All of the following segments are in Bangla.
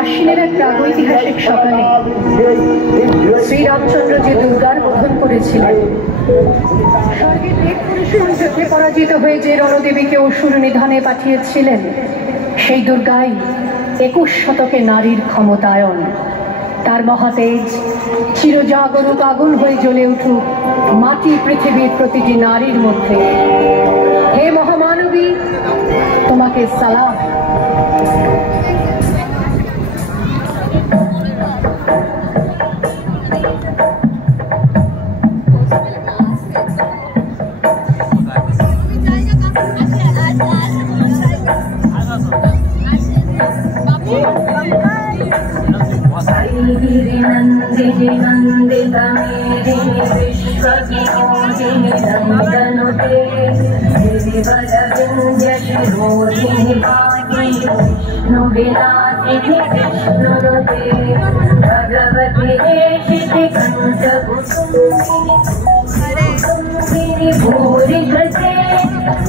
আশ্বিনের এক প্রাগৈতিহাসিক সকালে শ্রীরামচন্দ্র যে দুর্গার বোধন করেছিলেন, স্বর্গের দেবপুরুষের যুদ্ধে পরাজিত হয়ে যে রণদেবীকে অসুর নিধনে পাঠিয়েছিলেন, সেই দুর্গাই 21 শতকে নারীর ক্ষমতায়ন। তার মহাতেজ চিরজাগরুক আগুন হয়ে জ্বলে উঠুক মাটি পৃথিবীর প্রতিটি নারীর মধ্যে। হে মহামানবী, তোমাকে সালাম। नंदिनी नंदिता मेदिनी विश्वविनोदिनी नंदनुते गिरिवरविंध्य शिरोधिनि पाहि विष्णुविलासिनि विष्णुनुते भगवति देशिति कंठकुसुमिनि भूरि कृते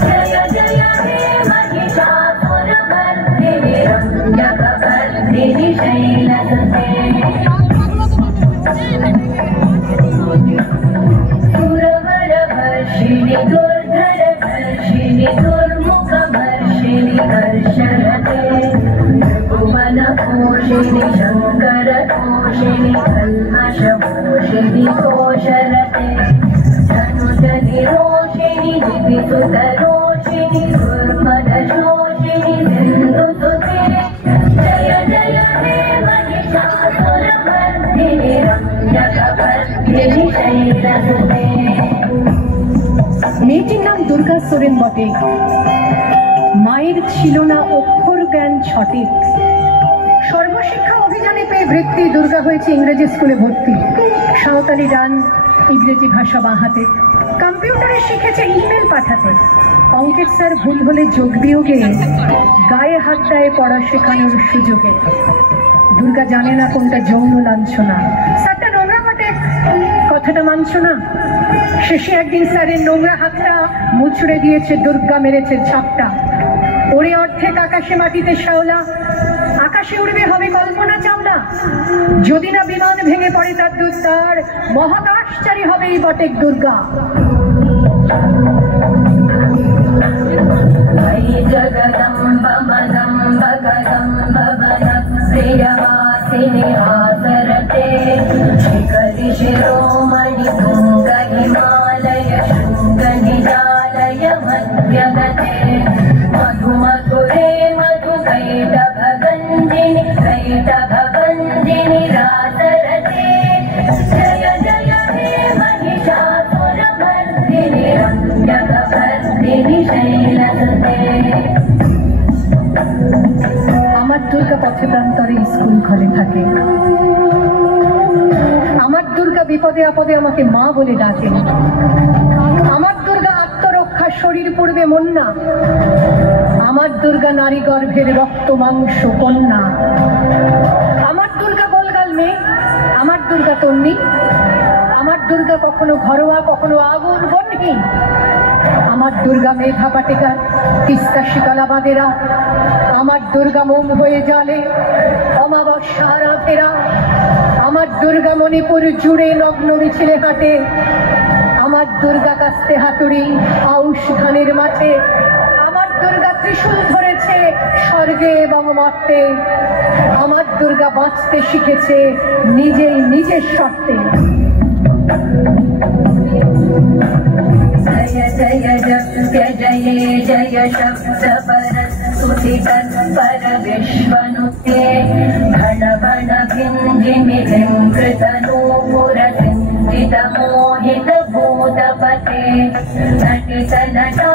जय जय हे महिषासुरमर्दिनि रम्यकपर्दिनि शैलसुते सुरवरवर्षिणि दुर्धरवर्षिणि दुर्मुखवर्षिणि हर्षरते भुवनपोषिणि शङ्करतोषिणि कल्मषपोषिणि कोशरते धनुजनिरोषिणि दिविसुतरोषिणि दुर्मदशोषिणि सिन्धुसुते जय जय हे महिषासुरमर्दिनि रम्यकपर्दिनि शैलसुते। মেয়েটির নাম দুর্গা সোরেন বটে। মায়ের ছিল না অক্ষর জ্ঞান সঠিক। সর্বশিক্ষা অভিযানে পেয়ে বৃত্তি দুর্গা হয়েছে ইংরেজি স্কুলে ভর্তি। সাঁওতালি গান, ইংরেজি ভাষা বাঁহাতে, কম্পিউটারে শিখেছে ইমেল পাঠাতে। অঙ্কের স্যার ভুল হলে যোগ বিয়োগে গায়ে হাত দেয় পড়া শেখানোর সুযোগে। দুর্গা জানে না কোনটা যৌন লাঞ্ছনা। স্যারটা নোংরা বটে, কথাটা মানছ না। শেষে একদিন স্যারের নোংরা হাতটা মুচড়ে দিয়েছে, দুর্গা মেরেছে ঝাপটা। ওরে অর্ধেক আকাশে মাটিতে শ্যাওলা, আকাশে উড়বে হবে কল্পনা চাওলা। যদি না বিমান ভেঙে পড়ে তার দুস্তার, মহাকাশচারী হবে এই বটেক দুর্গা। जगदम्ब मदम्ब कदम्ब वनप्रियवासिनि आसरते शिखरि शिरोमणि तुङ्ग हिमालय शृङ्गनिजालय मध्यगते मधुमधुरे मधुकैटभगञ्जिनि कैटभगञ्जिनि रासरते जय जय हे महिषासुरमर्दिनि रम्यकपर्दिनि शैलसुते। আমার দুর্গা পথে প্রান্তরে স্কুল ঘরে থাকে। আমার দুর্গা বিপদে আপদে আমাকে মা বলে ডাকে। আমার দুর্গা আত্মরক্ষা শরীর পূর্বে মন্না। আমার দুর্গা নারী গর্ভের রক্ত মাংস কন্যা। আমার দুর্গা গোলগাল মেয়ে, আমার দুর্গা তন্নি। আমার দুর্গা কখনো ঘরোয়া কখনো আগুন বন্যী। আমার দুর্গা মেধা পাটেকার, তিস্তা শীতলা বাঁধেরা। আমার দুর্গা মোম হয়ে জ্বলে অমাবস্যা রাতেরা। আমার দুর্গা মণিপুর জুড়ে নগ্ন মিছিলে হাঁটে। আমার দুর্গা কাস্তে হাতুড়ি আউশ ধানের মাঠে। আমার দুর্গা ত্রিশূল ধরেছে স্বর্গে এবং মর্তে। আমার দুর্গা বাঁচতে শিখেছে নিজেই নিজের শর্তে। जय जय जप्य जये जय शब्द परस्तुति तत्पर विश्वनुते घन घन भिञ्जिमि कृतनूपुर सिञ्चित मोहित भूतपते नटित नटा